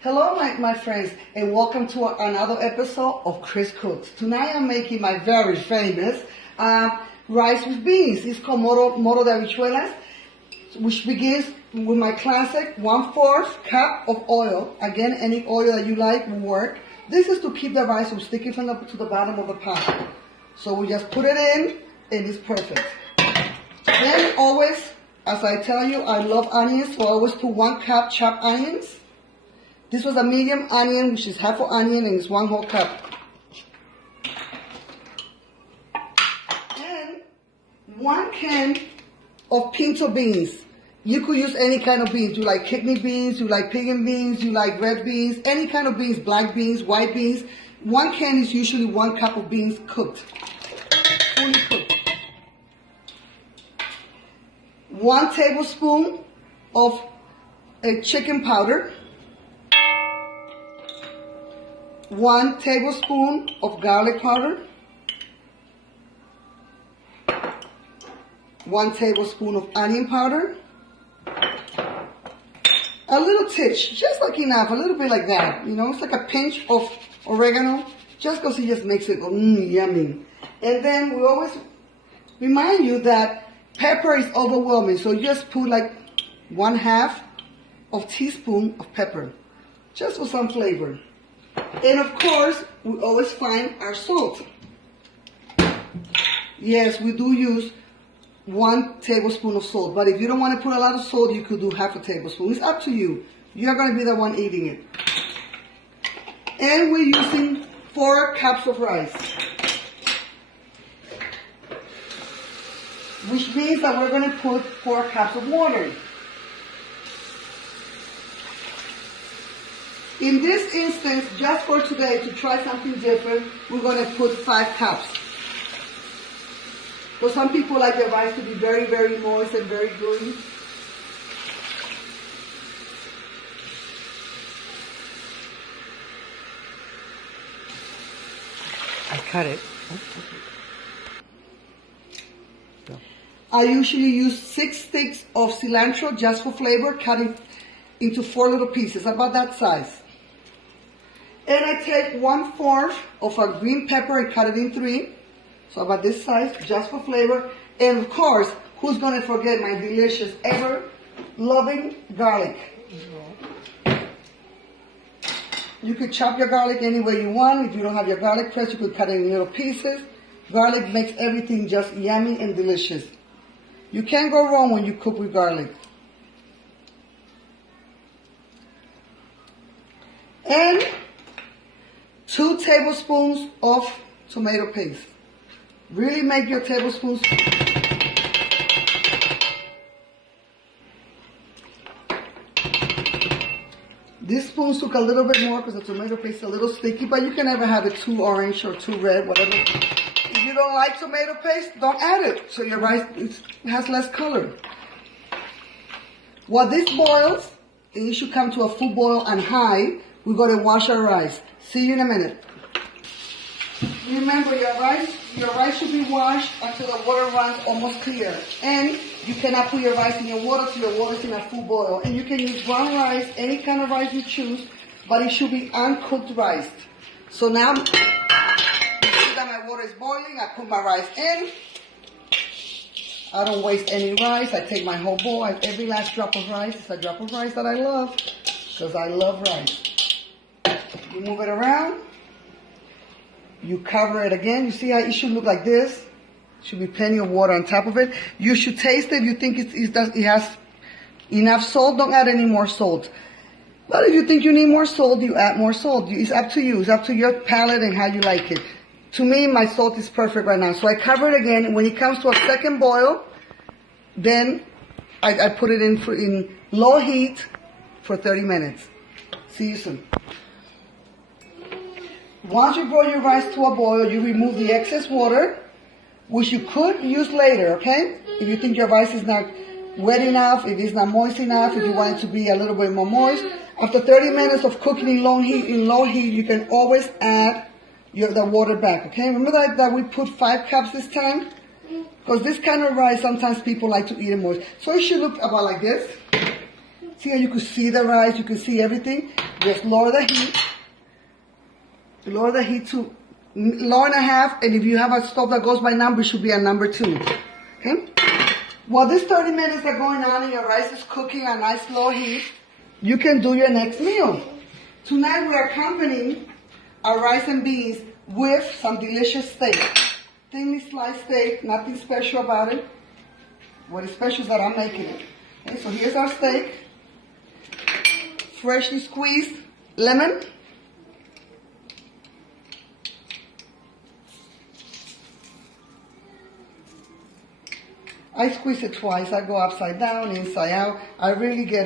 Hello, my friends, and welcome to another episode of Chris Cooks. Tonight I'm making my very famous rice with beans. It's called Moro de habichuelas, which begins with my classic 1/4 cup of oil. Again, any oil that you like will work. This is to keep the rice from sticking to the bottom of the pot. So we just put it in, and it's perfect. Then always, as I tell you, I love onions, so I always put 1 cup chopped onions. This was a medium onion, which is half an onion, and it's 1 whole cup. And 1 can of pinto beans. You could use any kind of beans. You like kidney beans, you like pig and beans, you like red beans, any kind of beans, black beans, white beans. 1 can is usually 1 cup of beans cooked, fully cooked. 1 tablespoon of a chicken powder. 1 tablespoon of garlic powder, 1 tablespoon of onion powder, a little titch, just like enough, a little bit like that, you know, it's like a pinch of oregano, just because it just makes it go yummy. And then we always remind you that pepper is overwhelming, so you just put like 1/2 of teaspoon of pepper, just for some flavor. And of course, we always find our salt. Yes, we do use 1 tablespoon of salt, but if you don't want to put a lot of salt, you could do 1/2 tablespoon. It's up to you. You're going to be the one eating it. And we're using 4 cups of rice, which means that we're going to put 4 cups of water. In this instance, just for today, to try something different, we're going to put 5 cups. So some people like their rice to be very, very moist and very gooey. I cut it. I usually use 6 sticks of cilantro just for flavor, cut it into 4 little pieces, about that size. And I take 1/4 of a green pepper and cut it in 3. So about this size, just for flavor. And of course, who's going to forget my delicious, ever-loving garlic? You could chop your garlic any way you want. If you don't have your garlic press, you could cut it in little pieces. Garlic makes everything just yummy and delicious. You can't go wrong when you cook with garlic. And 2 tablespoons of tomato paste. Really make your tablespoons. These spoons took a little bit more because the tomato paste is a little sticky, but you can never have it too orange or too red, whatever. If you don't like tomato paste, don't add it, so your rice has less color. While this boils, and it should come to a full boil on high, we're going to wash our rice. See you in a minute. Remember, your rice should be washed until the water runs almost clear. And you cannot put your rice in your water till your water's in a full boil. And you can use brown rice, any kind of rice you choose, but it should be uncooked rice. So now, you see that my water is boiling, I put my rice in. I don't waste any rice. I take my whole bowl. Every last drop of rice is a drop of rice that I love, because I love rice. You move it around. You cover it again. You see how it should look like this? Should be plenty of water on top of it. You should taste it. If you think it has enough salt, don't add any more salt. But if you think you need more salt, you add more salt. It's up to you. It's up to your palate and how you like it. To me, my salt is perfect right now. So I cover it again. When it comes to a second boil, then I put it in low heat for 30 minutes. See you soon. Once you boil your rice to a boil, you remove the excess water, which you could use later, okay? If you think your rice is not wet enough, if it's not moist enough, if you want it to be a little bit more moist. After 30 minutes of cooking in low heat, you can always add the water back, okay? Remember that we put 5 cups this time? Because this kind of rice, sometimes people like to eat it moist. So it should look about like this. See how you can see the rice, you can see everything. Just lower the heat. Lower the heat to low and a half, and if you have a stove that goes by number, it should be a number 2. Okay? While these 30 minutes are going on and your rice is cooking on nice low heat, you can do your next meal. Tonight we are accompanying our rice and beans with some delicious steak. Thinly sliced steak, nothing special about it. What is special is that I'm making it. Okay, so here's our steak. Freshly squeezed lemon. I squeeze it twice. I go upside down, inside out. I really get